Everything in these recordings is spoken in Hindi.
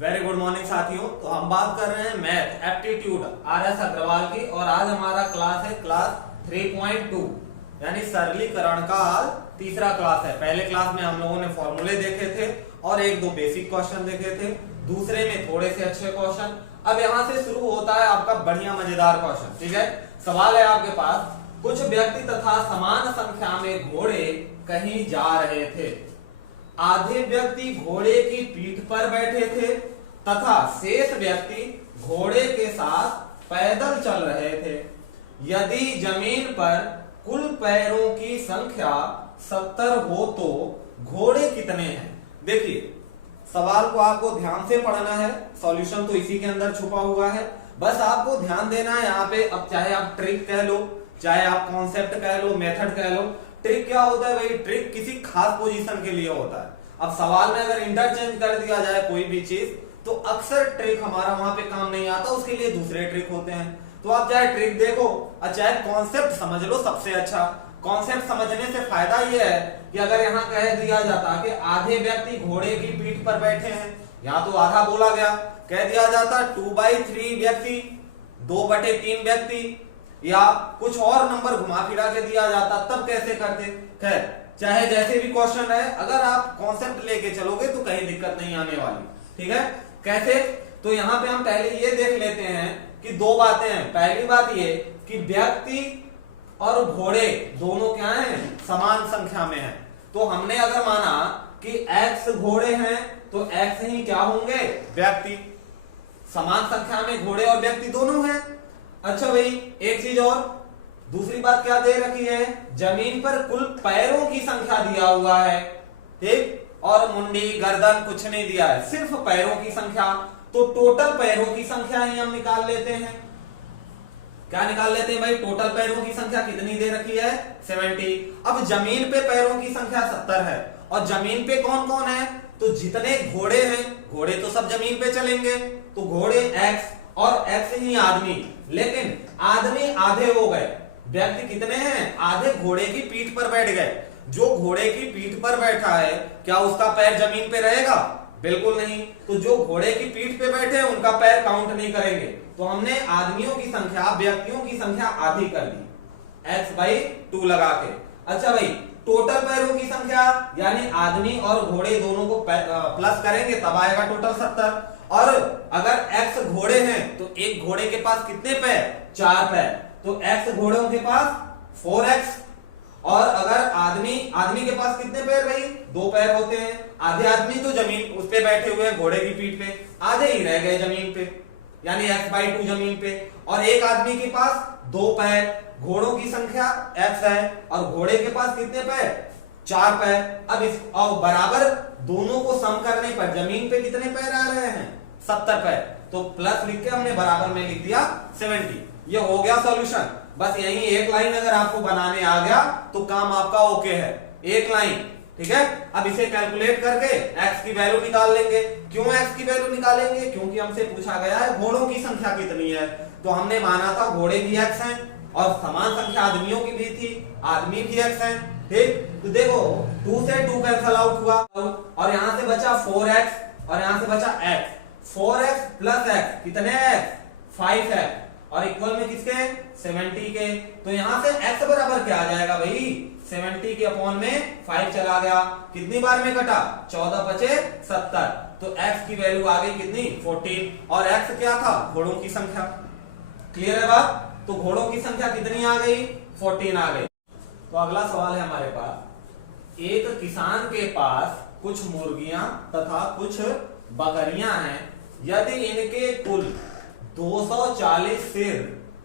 वेरी गुड मॉर्निंग साथियों। तो हम बात कर रहे हैं मैथ एप्टीट्यूड RS अग्रवाल की, और आज हमारा क्लास है क्लास 3.2 यानी सरलीकरण का आज तीसरा क्लास है। पहले क्लास में हम लोगों ने फॉर्मूले देखे थे और एक दो बेसिक क्वेश्चन देखे थे, दूसरे में थोड़े से अच्छे क्वेश्चन। अब यहाँ से शुरू होता है आपका बढ़िया मजेदार क्वेश्चन। ठीक है, सवाल है आपके पास, कुछ व्यक्ति तथा समान संख्या में घोड़े कहीं जा रहे थे। आधे व्यक्ति घोड़े की पीठ पर बैठे थे तथा शेष व्यक्ति घोड़े के साथ पैदल चल रहे थे। यदि जमीन पर कुल पैरों की संख्या 70 हो तो घोड़े कितने हैं? देखिए, सवाल को आपको ध्यान से पढ़ना है, सॉल्यूशन तो इसी के अंदर छुपा हुआ है। बस आपको ध्यान देना है यहाँ पे। अब चाहे आप ट्रिक कह लो, चाहे आप कॉन्सेप्ट कह लो, मेथड कह लो, ट्रिक क्या होता है भाई? ट्रिक किसी खास पोजीशन के लिए होता है। अब सवाल में अगर इंटरचेंज कर दिया जाए कोई भी चीज तो अक्सर ट्रिक हमारा वहां पे काम नहीं आता, उसके लिए दूसरे ट्रिक होते हैं। तो आप चाहे ट्रिक देखो और चाहे कॉन्सेप्ट समझ लो, सबसे अच्छा कॉन्सेप्ट समझने से फायदा ये है कि अगर यहाँ कह दिया जाता कि आधे व्यक्ति घोड़े की पीठ पर बैठे हैं, यहाँ तो आधा बोला गया, कह दिया जाता 2/3 व्यक्ति, 2/3 व्यक्ति, या कुछ और नंबर घुमा फिरा के दिया जाता, तब कैसे करते? खैर, चाहे जैसे भी क्वेश्चन है, अगर आप कॉन्सेप्ट लेके चलोगे तो कहीं दिक्कत नहीं आने वाली। ठीक है, कैसे? तो यहाँ पे हम पहले ये देख लेते हैं कि दो बातें हैं। पहली बात ये कि व्यक्ति और घोड़े दोनों क्या हैं? समान संख्या में हैं। तो हमने अगर माना कि x घोड़े हैं तो x ही क्या होंगे? व्यक्ति। समान संख्या में घोड़े और व्यक्ति दोनों हैं। अच्छा भाई, एक चीज और, दूसरी बात क्या दे रखी है? जमीन पर कुल पैरों की संख्या दिया हुआ है, ठीक, और मुंडी गर्दन कुछ नहीं दिया है, सिर्फ पैरों की संख्या। तो टोटल पैरों की संख्या ही हम निकाल लेते हैं। क्या निकाल लेते हैं भाई? टोटल पैरों की संख्या कितनी दे रखी है? 70। अब जमीन पे पैरों की संख्या 70 है, और जमीन पे कौन कौन है? तो जितने घोड़े हैं, घोड़े तो सब जमीन पे चलेंगे, तो घोड़े x और x ही आदमी। लेकिन आदमी आधे हो गए, व्यक्ति कितने हैं? आधे घोड़े की पीठ पर बैठ गए। जो घोड़े की पीठ पर बैठा है, क्या उसका पैर जमीन पे रहेगा? बिल्कुल नहीं। तो जो घोड़े की पीठ पे बैठे हैं उनका पैर काउंट नहीं करेंगे। तो हमने आदमियों की संख्या, व्यक्तियों की संख्या आधी कर दी, x/2 लगा के। अच्छा भाई, टोटल पैरों की संख्या यानी आदमी और घोड़े दोनों को प्लस करेंगे तब आएगा टोटल 70। और अगर x घोड़े हैं तो एक घोड़े के पास कितने पैर? 4 पैर, तो x घोड़ों के पास 4x। और अगर आदमी के पास कितने पैर भाई? 2 पैर होते हैं। आधे आदमी तो जमीन उस पे बैठे हुए हैं, घोड़े की पीठ पे, आधे ही रह गए जमीन पे, यानी x/2 जमीन पे। और एक आदमी के पास 2 पैर, घोड़ों की संख्या x है, और घोड़े के पास कितने पैर? 4 पैर। अब इस और बराबर दोनों को सम करने पर जमीन पे कितने पैर आ रहे हैं? 70 पैर। तो प्लस लिख के हमने बराबर में लिख दिया 70। ये हो गया सॉल्यूशन। बस यही एक लाइन अगर आपको बनाने आ गया तो काम आपका ओके है, एक लाइन। ठीक है, अब इसे कैलकुलेट करके x की वैल्यू निकाल लेंगे। क्यों x की वैल्यू निकालेंगे? क्योंकि हमसे पूछा गया है घोड़ों की संख्या कितनी है। तो हमने माना था घोड़े भी x हैं और समान संख्या आदमियों की भी थी, आदमी भी x हैं। ठीक, तो देखो 2 से 2 कैंसल आउट हुआ, और यहां से बचा 4x और यहां से बचा x। 4x प्लस x कितने x? 5 है, और इक्वल में किसके? 70 के। तो यहां से x बराबर क्या आ जाएगा भाई? 70 के अपॉन में 5 चला गया, कितनी बार में कटा? 14 बचे 70। तो x की वैल्यू आ गई कितनी? 14। और x क्या था? घोड़ों की संख्या। क्लियर है बात? तो घोड़ों की संख्या कितनी आ गई? 14 आ गई। तो अगला सवाल है हमारे पास, एक किसान के पास कुछ मुर्गियां तथा कुछ बकरियां हैं। यदि इनके कुल 240 सिर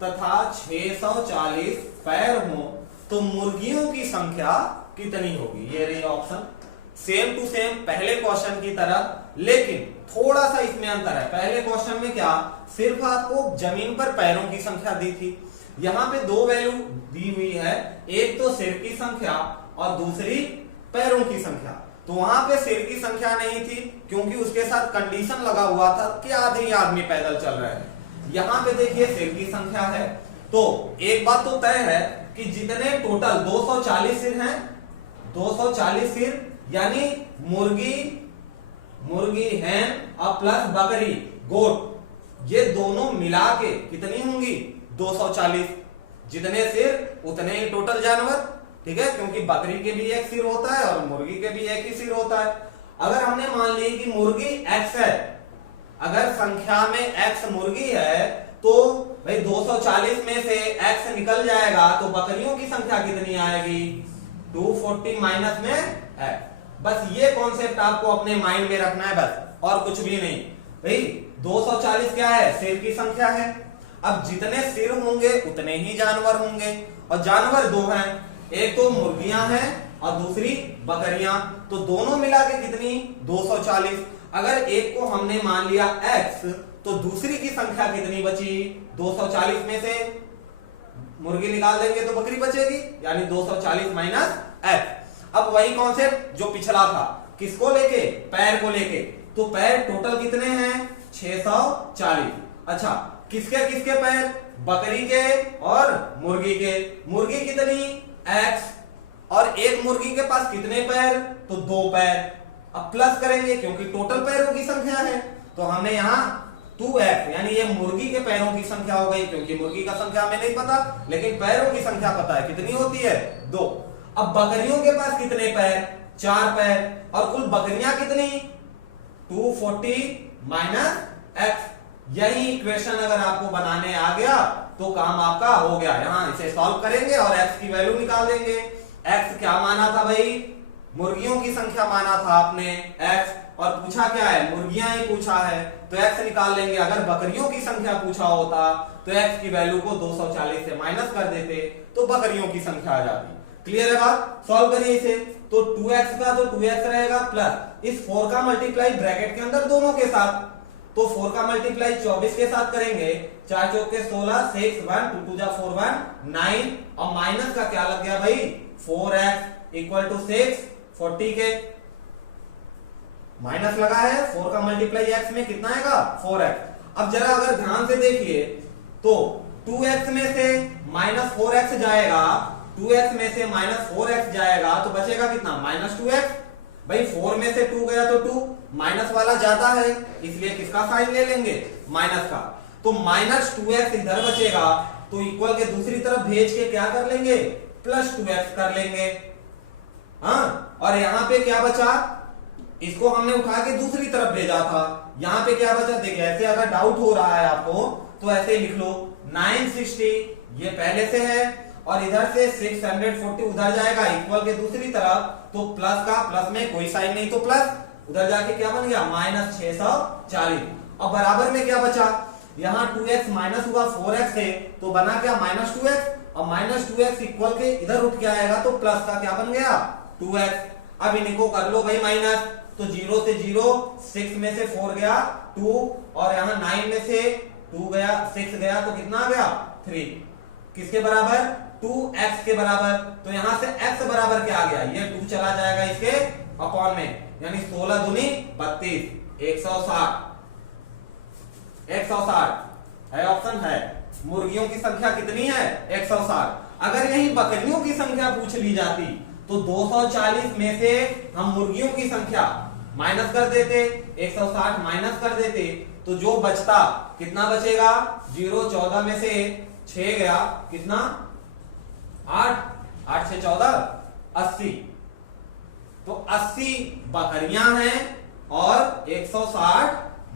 तथा 640 पैर हो तो मुर्गियों की संख्या कितनी होगी? ये रही ऑप्शन। सेम टू सेम पहले क्वेश्चन की तरह, लेकिन थोड़ा सा इसमें अंतर है। पहले क्वेश्चन में क्या, सिर्फ आपको जमीन पर पैरों की संख्या दी थी, यहाँ पे 2 वैल्यू दी हुई है, एक तो सिर की संख्या और दूसरी पैरों की संख्या। तो वहां पे सिर की संख्या नहीं थी क्योंकि उसके साथ कंडीशन लगा हुआ था कि आधे ही आदमी पैदल चल रहे हैं। यहाँ पे देखिए सिर की संख्या है, तो एक बात तो तय है कि जितने टोटल 240 सिर हैं, 240 सिर यानी मुर्गी मुर्गी हैन और प्लस बकरी गोट, ये दोनों मिला के कितनी होंगी 240। जितने सिर उतने ही टोटल जानवर, ठीक है, क्योंकि बकरी के भी एक सिर होता है और मुर्गी के भी एक ही सिर होता है। अगर हमने मान ली कि मुर्गी x है, अगर संख्या में x मुर्गी है तो भाई 240 में से x निकल जाएगा तो बकरियों की संख्या कितनी आएगी 240 माइनस में x। बस ये कॉन्सेप्ट आपको अपने माइंड में रखना है बस, और कुछ भी नहीं। भाई 240 क्या है, सिर की संख्या है। अब जितने सिर होंगे उतने ही जानवर होंगे, और जानवर दो हैं, एक तो मुर्गियां हैं और दूसरी बकरियां, तो दोनों मिला के कितनी 240। अगर एक को हमने मान लिया x तो दूसरी की संख्या कितनी बची 240 में से मुर्गी निकाल देंगे तो बकरी बचेगी, यानी 240 माइनस x। अब वही कॉन्सेप्ट जो पिछला था, किसको लेके, पैर को लेके, तो पैर टोटल कितने हैं 640। अच्छा, किसके किसके पैर, बकरी के और मुर्गी के। मुर्गी कितनी x, और एक मुर्गी के पास कितने पैर, तो 2 पैर। अब प्लस करेंगे क्योंकि टोटल पैरों की संख्या है, तो हमने यहाँ 2x, यानी ये मुर्गी के पैरों की संख्या हो गई, क्योंकि मुर्गी का संख्या हमें नहीं पता लेकिन पैरों की संख्या पता है, कितनी होती है 2। अब बकरियों के पास कितने पैर, 4 पैर, और कुल बकरियां कितनी 240 माइनस x। यही इक्वेशन अगर आपको बनाने आ गया तो काम आपका हो गया। यहां इसे सॉल्व करेंगे और x की वैल्यू निकाल देंगे। x क्या माना था भाई, मुर्गियों की संख्या माना था आपने x, और पूछा क्या है, मुर्गियां ही पूछा है, तो x निकाल लेंगे। अगर बकरियों की संख्या पूछा होता तो x की वैल्यू को 240 से माइनस कर देते तो बकरियों की संख्या आ जाती। क्लियर है बात, सॉल्व करिए इसे। तो 2x का तो 2x रहेगा, प्लस इस 4 का मल्टीप्लाई ब्रैकेट के अंदर दोनों के साथ, तो 4 का मल्टीप्लाई 24 के साथ करेंगे, 4 चौक के 16, 6 1 2 2 जा 4 1 9, और माइनस का क्या लग गया भाई 4x इक्वल टू 6 40 के माइनस लगा है, 4 का मल्टीप्लाई x में कितना आएगा 4x। अब जरा अगर ध्यान से देखिए तो 2x में से माइनस 4x जाएगा, 2x में से माइनस 4x जाएगा तो बचेगा कितना माइनस 2x। भाई 4 में से 2 गया तो 2, माइनस वाला जाता है इसलिए किसका साइन ले लेंगे माइनस का, तो माइनस 2x इधर बचेगा, तो इक्वल के दूसरी तरफ भेज के क्या कर लेंगे प्लस 2x कर लेंगे। हाँ, और यहां पे क्या बचा, इसको हमने उठा के दूसरी तरफ भेजा था, यहां पे क्या बचा देखिए, ऐसे अगर डाउट हो रहा है आपको तो ऐसे लिख लो 960 ये पहले से है, और इधर से 640 उधर जाएगा इक्वल के दूसरी तरफ, तो प्लस का प्लस में कोई साइन नहीं तो प्लस, उधर जाके क्या बन गया माइनस 640। अब बराबर में क्या बचा, यहाँ 2x माइनस हुआ 4x से तो बना क्या माइनस 2x, और माइनस 2x इक्वल के इधर उठ के आएगा तो प्लस का क्या बन गया 2x। अब इनको कर लो भाई माइनस, तो 0 से 0, 6 में से 4 गया 2, और यहाँ 9 में से 2 गया 6 गया तो कितना आ गया 3, किसके बराबर 2x के बराबर। तो यहां से x बराबर क्या आ गया, ये 2 चला जाएगा इसके अपॉन में, यानी 16 दूनी 32 160 है, ऑप्शन है। मुर्गियों की संख्या कितनी है 160। अगर यही बकरियों की संख्या पूछ ली जाती तो 240 में से हम मुर्गियों की संख्या माइनस कर देते, 160 माइनस कर देते, तो जो बचता कितना बचेगा 0, 14 में से 6 गया कितना 8, 8 से 14 80, तो 80 बकरियां हैं और 160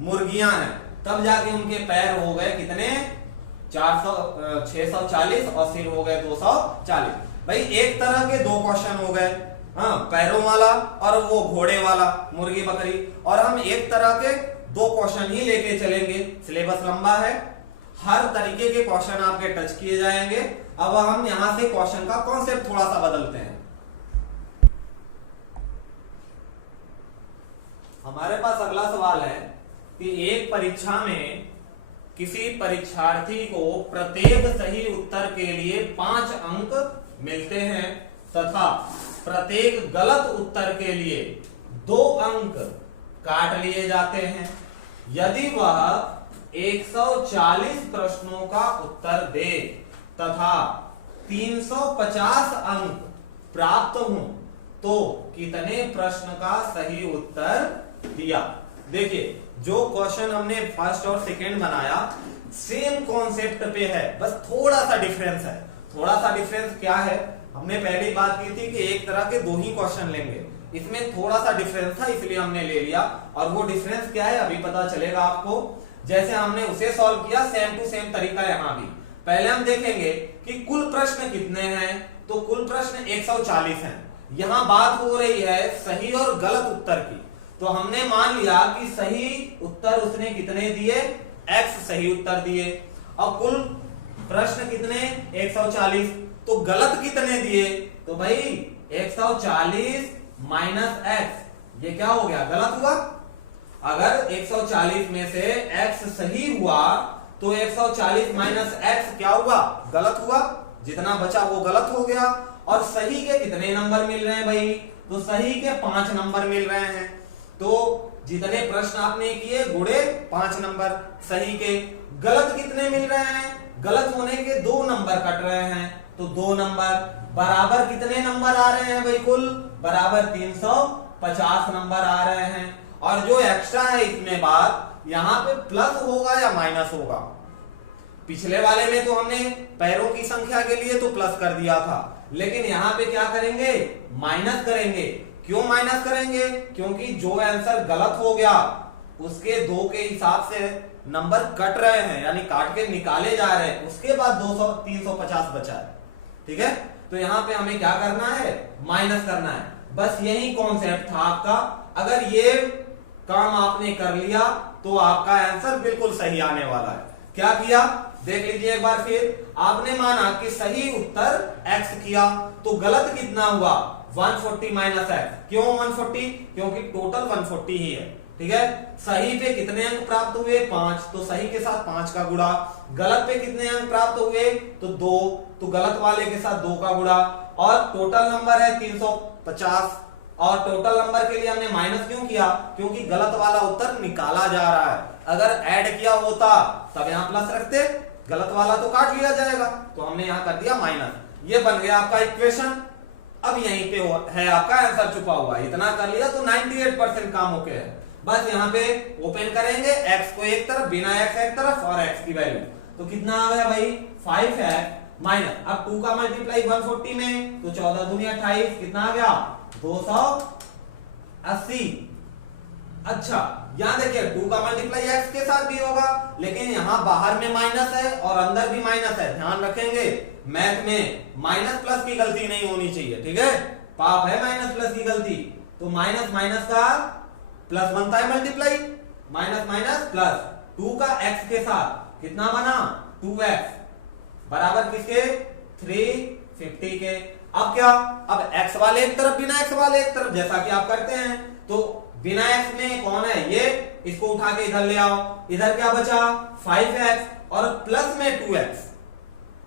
मुर्गियां हैं, तब जाके उनके पैर हो गए कितने 640 और सिर हो गए 240। भाई एक तरह के 2 क्वेश्चन हो गए, हाँ पैरों वाला और वो घोड़े वाला मुर्गी बकरी, और हम एक तरह के 2 क्वेश्चन ही लेके चलेंगे। सिलेबस लंबा है, हर तरीके के क्वेश्चन आपके टच किए जाएंगे। अब हम यहां से क्वेश्चन का कॉन्सेप्ट थोड़ा सा बदलते हैं। हमारे पास अगला सवाल है कि एक परीक्षा में किसी परीक्षार्थी को प्रत्येक सही उत्तर के लिए 5 अंक मिलते हैं तथा प्रत्येक गलत उत्तर के लिए 2 अंक काट लिए जाते हैं। यदि वह 140 प्रश्नों का उत्तर दे तथा 350 अंक प्राप्त हों तो कितने प्रश्न का सही उत्तर दिया। देखिए जो क्वेश्चन हमने फर्स्ट और सेकंड बनाया सेम कॉन्सेप्ट पे है, बस थोड़ा सा डिफरेंस है। थोड़ा सा डिफरेंस क्या है, हमने पहले ही बात की थी कि एक तरह के दो ही क्वेश्चन लेंगे, इसमें थोड़ा सा डिफरेंस था इसलिए हमने ले लिया। और वो डिफरेंस क्या है अभी पता चलेगा आपको। जैसे हमने उसे सॉल्व किया सेम टू सेम तरीका यहाँ भी। पहले हम देखेंगे कि कुल प्रश्न कितने हैं, तो कुल प्रश्न 140 हैं। यहाँ बात हो रही है सही और गलत उत्तर की, तो हमने मान लिया कि सही उत्तर उसने कितने दिए, x सही उत्तर दिए। और कुल प्रश्न कितने 140, तो गलत कितने दिए, तो भाई 140 माइनस x, ये क्या हो गया, गलत हुआ। अगर 140 में से x सही हुआ तो 140 माइनस x क्या हुआ, गलत हुआ। जितना बचा वो गलत हो गया। और सही के कितने नंबर मिल रहे हैं भाई, तो सही के 5 नंबर मिल रहे हैं। तो जितने प्रश्न आपने किए गुणे 5 नंबर सही के। गलत कितने मिल रहे हैं, गलत होने के 2 नंबर कट रहे हैं, तो 2 नंबर। बराबर कितने नंबर आ रहे हैं भाई, कुल बराबर 350 नंबर आ रहे हैं। और जो एक्स्ट्रा है इसमें बात, यहाँ पे प्लस होगा या माइनस होगा। पिछले वाले में तो हमने पैरों की संख्या के लिए तो प्लस कर दिया था, लेकिन यहाँ पे क्या करेंगे, माइनस करेंगे। क्यों माइनस करेंगे, क्योंकि जो आंसर गलत हो गया उसके 2 के हिसाब से नंबर कट रहे हैं, यानी काट के निकाले जा रहे हैं, उसके बाद 350 बचा है। ठीक है, तो यहाँ पे हमें क्या करना है, माइनस करना है। बस यही कॉन्सेप्ट था आपका। अगर ये काम आपने कर लिया तो आपका आंसर बिल्कुल सही आने वाला है। क्या किया देख लीजिए एक बार फिर। आपने माना कि सही उत्तर x किया, तो गलत कितना हुआ, 140 माइनस एक्स। क्यों 140, क्योंकि टोटल 140 ही है। ठीक है, सही पे कितने अंक प्राप्त हुए, 5, तो सही के साथ 5 का गुणा। गलत पे कितने अंक प्राप्त हुए, तो 2, तो गलत वाले के साथ 2 का गुणा। और टोटल नंबर है 350, और टोटल नंबर के लिए हमने माइनस क्यों किया, क्योंकि गलत वाला उत्तर निकाला जा रहा है। अगर ऐड किया होता तब यहाँ प्लस रखते, गलत वाला तो काट लिया जाएगा, तो हमने यहाँ कर दिया माइनस। ये बन गया आपका इक्वेशन। अब यहीं पे है आपका आंसर छुपा हुआ। इतना कर लिया तो 98% काम ओके है। बस यहाँ पे ओपन करेंगे, x को एक तरफ, बिना x एक तरफ, और x की वैल्यू, तो कितना आ गया भाई 5 है माइनस। अब 2 का मल्टीप्लाई 140 में, तो 14 दूनी 28, कितना आ गया 280। अच्छा यहाँ देखिए 2 का मल्टीप्लाई x के साथ भी होगा, लेकिन यहाँ बाहर में माइनस है और अंदर भी माइनस है। ध्यान रखेंगे मैथ में माइनस प्लस की गलती नहीं होनी चाहिए। ठीक है, पाप है माइनस प्लस की गलती। तो माइनस माइनस का प्लस बनता है मल्टीप्लाई, माइनस माइनस प्लस। 2 का x के साथ कितना बना 2x, बराबर किसके 350 के। अब क्या, अब x वाले एक तरफ, बिना x वाले एक तरफ, जैसा कि आप करते हैं। तो बिना x में कौन है ये, इसको उठा के इधर ले आओ। इधर क्या बचा 5x और प्लस में 2x।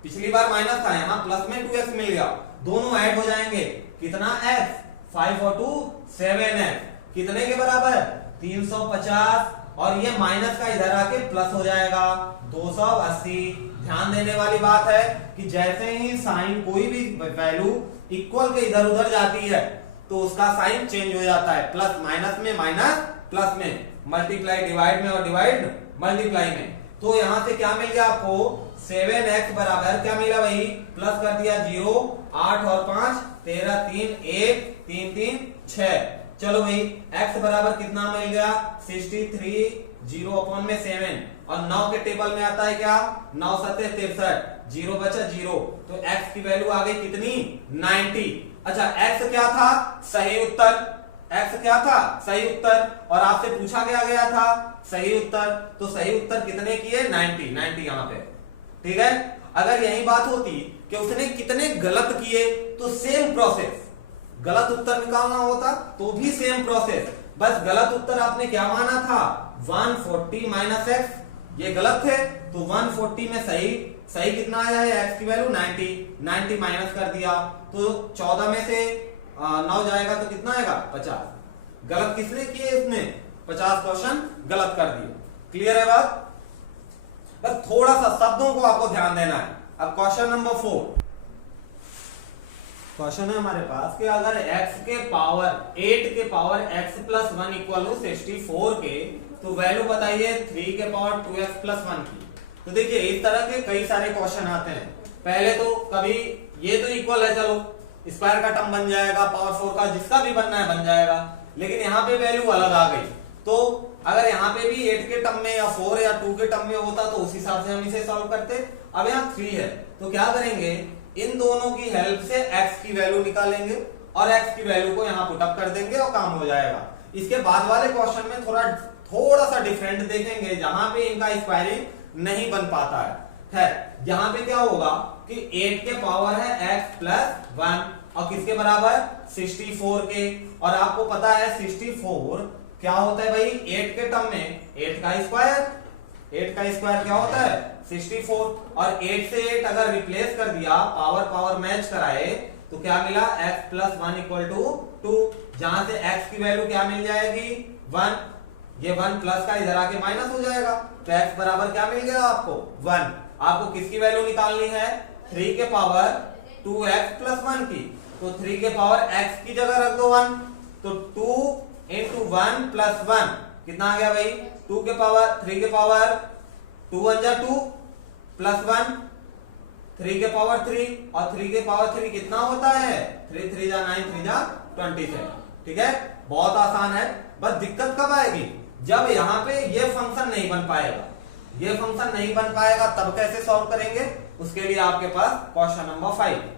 पिछली बार माइनस था, यहाँ प्लस में 2x मिल गया, दोनों ऐड हो जाएंगे। कितना x, 5 और 2 7x, कितने के बराबर 350, और ये माइनस का इधर आके प्लस हो जाएगा 280। ध्यान देने वाली बात है कि जैसे ही साइन कोई भी वैल्यू इक्वल के इधर उधर जाती है तो उसका साइन चेंज हो जाता है। प्लस माइनस में, माइनस प्लस में, मल्टीप्लाई डिवाइड में, और डिवाइड मल्टीप्लाई में। तो यहां से क्या मिल गया आपको 7x बराबर क्या मिला भाई, प्लस कर दिया 0, 8 और 5 13, 3 1, 3 3 6। चलो भाई x बराबर कितना मिल गया 63, 0 अपॉन में 7, और 9 के टेबल में आता है क्या 9 7 63, 0 बचा 0, तो x की वैल्यू आ गई कितनी 90। अच्छा x क्या था, सही उत्तर। x क्या था, सही उत्तर, और आपसे पूछा गया था सही उत्तर, तो सही उत्तर कितने किए 90 यहाँ पे। ठीक है, अगर यही बात होती कि उसने कितने गलत किए तो सेम प्रोसेस, गलत उत्तर निकालना होता तो भी सेम प्रोसेस। बस गलत उत्तर आपने क्या माना था 140 माइनस एक्स, ये गलत थे, तो 140 में सही कितना आया है x की वैल्यू 90 माइनस कर दिया, तो 14 में से 9 जाएगा तो कितना आएगा 50। गलत किसने किए, इसने 50 क्वेश्चन गलत कर दिए। क्लियर है बात, बस थोड़ा सा शब्दों को आपको ध्यान देना है। अब क्वेश्चन नंबर 4, क्वेश्चन है हमारे पास कि अगर x के पावर 8 के power x plus 1 equal to 64 के, तो वैल्यू बताइए 3 के पावर 2x प्लस 1 की। तो देखिए इस तरह के कई सारे क्वेश्चन आते हैं। पहले तो कभी ये तो इक्वल है, चलो स्क्वायर का टर्म बन जाएगा, पावर 4 का जिसका भी बनना है बन जाएगा, लेकिन यहाँ पे वैल्यू अलग आ गई। तो अगर यहाँ पे भी 8 के टर्म में या 4 या 2 के टर्म में होता तो उस हिसाब से हम इसे सॉल्व करते। अब यहाँ 3 है तो क्या करेंगे, इन दोनों की हेल्प से x की वैल्यू निकालेंगे और x की वैल्यू को यहाँ पुटअप कर देंगे और काम हो जाएगा। इसके बाद वाले क्वेश्चन में थोड़ा सा डिफरेंट देखेंगे, जहां पे इनका स्क्वायरिंग नहीं बन पाता है। यहाँ पे क्या होगा कि 8 के पावर है x प्लस 1 और किसके बराबर 64 के, और आपको पता है 64 क्या होता है भाई 8 के टर्म में 8 का स्क्वायर क्या होता है 64, और 8 से 8 अगर रिप्लेस कर दिया, पावर मैच कराए, तो क्या मिला x प्लस 1 इक्वल टू 2, जहां से x की वैल्यू क्या मिल जाएगी 1, ये 1 प्लस का इधर आके माइनस हो जाएगा, तो x बराबर क्या मिल गया आपको 1। आपको किसकी वैल्यू निकालनी है 3 के पावर 2x प्लस 1 की, तो 3 के पावर x की जगह रख दो 1, तो 2 इंटू 1 प्लस 1 कितना आ गया भाई 2 के पावर 3 के पावर 2 1 जा 2 प्लस 1 3 के पावर 3, और 3 के पावर 3 कितना होता है 3 3 जा 9 3 जा 27। ठीक है, बहुत आसान है। बस दिक्कत कब आएगी, जब यहाँ पे ये फंक्शन नहीं बन पाएगा, ये फंक्शन नहीं बन पाएगा तब कैसे सॉल्व करेंगे, उसके लिए आपके पास क्वेश्चन नंबर 5।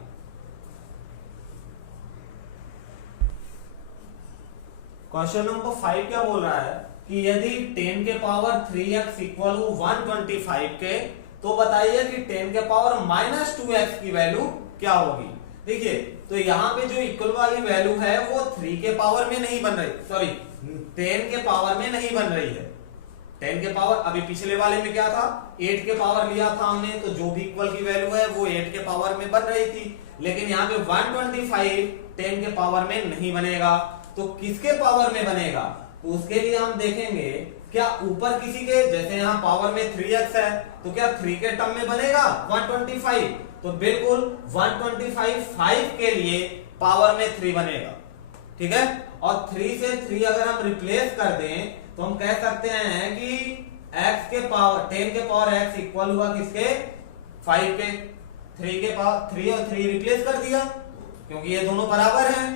क्वेश्चन नंबर 5 क्या बोल रहा है कि यदि 10 के पावर 3x इक्वल 125 के, तो बताइए कि 10 के पावर माइनस 2x की वैल्यू क्या होगी। देखिए तो यहाँ पे जो इक्वल वाली वैल्यू है वो 3 के पावर में नहीं बन रही, सॉरी 10 के पावर में नहीं बन रही है। 10 के पावर अभी पिछले वाले में क्या था 8 के पावर लिया था हमने, तो जो भी इक्वल की वैल्यू है वो 8 के पावर में बन रही थी, लेकिन यहाँ पे 125 10 के पावर में नहीं बनेगा, तो किसके पावर में बनेगा, तो उसके लिए हम देखेंगे क्या ऊपर किसी के, जैसे यहाँ पावर में 3x है तो क्या 3 के टर्म में बनेगा 125, तो बिल्कुल 125 5 के लिए पावर में 3 बनेगा। ठीक है, और 3 से 3 अगर हम रिप्लेस कर दें तो हम कह सकते हैं कि x के पावर 10 के पावर x इक्वल हुआ किसके 5 के, 3 के पावर 3 और 3 रिप्लेस कर दिया क्योंकि ये दोनों बराबर हैं,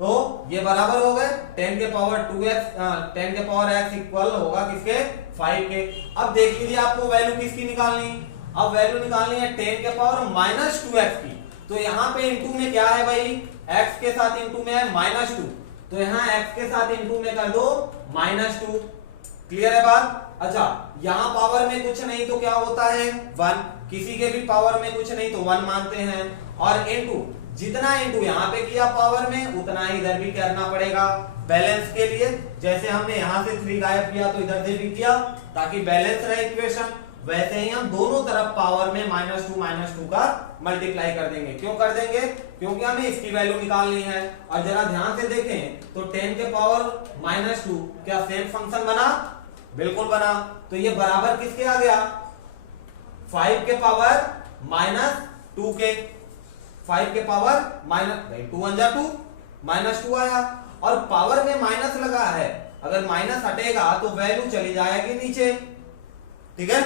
तो ये बराबर हो गए 10 के पावर 2x 10 के पावर x इक्वल होगा किसके 5 के। अब देख लीजिए आपको वैल्यू किसकी निकालनी, अब वैल्यू निकालनी है 10 के पावर माइनस 2x की, तो यहाँ पे इंटू में क्या है भाई x के साथ इंटू में है -2, तो यहाँ x के साथ इंटू में कर दो -2। क्लियर है बात। अच्छा यहाँ पावर में कुछ नहीं तो क्या होता है 1, किसी के भी पावर में कुछ नहीं तो 1 मानते हैं, और इंटू जितना इंटू यहाँ पे किया पावर में उतना ही इधर भी करना पड़ेगा बैलेंस के लिए। जैसे हमने यहाँ से 3 गायब किया तो इधर से भी किया ताकि बैलेंस रहे इक्वेशन, वैसे ही हम दोनों तरफ पावर में -2 का मल्टीप्लाई कर देंगे। क्यों कर देंगे, क्योंकि हमें इसकी वैल्यू निकालनी है। और जरा ध्यान से देखें तो 10 के पावर -2 क्या सेम फंक्शन बना, बिल्कुल बना, तो ये बराबर किसके आ गया 5 के पावर -2 के, 5 के पावर -2 1 जा 2 -2 आया, और पावर में माइनस लगा है, अगर माइनस हटेगा तो वैल्यू चली जाएगी नीचे। ठीक है,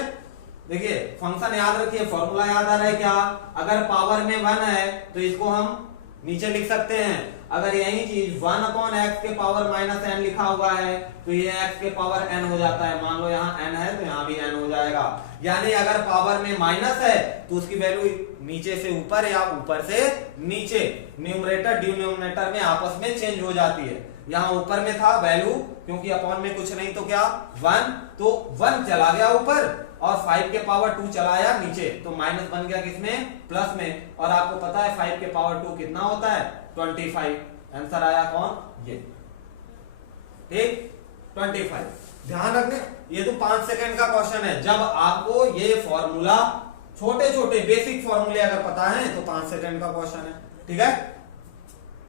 देखिए फंक्शन याद रखिए, फॉर्मूला याद आ रहा है क्या, अगर पावर में 1 है तो इसको हम नीचे लिख सकते हैं, अगर यही चीज 1/x के पावर -n लिखा हुआ है तो ये x के पावर n हो जाता है। मान लो यहाँ n है तो यहाँ भी n हो जाएगा, यानी अगर पावर में माइनस है तो उसकी वैल्यू नीचे से ऊपर या ऊपर से नीचे, न्यूमरेटर डिनोमिनेटर में आपस में चेंज हो जाती है। यहाँ ऊपर में था वैल्यू, क्योंकि अपॉन में कुछ नहीं तो क्या 1, तो 1 चला गया ऊपर और 5 के पावर 2 चलाया नीचे, तो माइनस बन गया किसमें प्लस में, और आपको पता है 5 के पावर 2 कितना होता है 25। आंसर आया कौन, ये ठीक 25। ध्यान रखने, ये तो 5 सेकंड का क्वेश्चन है। जब आपको ये फॉर्मूला छोटे छोटे बेसिक फॉर्मूले अगर पता है तो 5 सेकंड का क्वेश्चन है। ठीक है,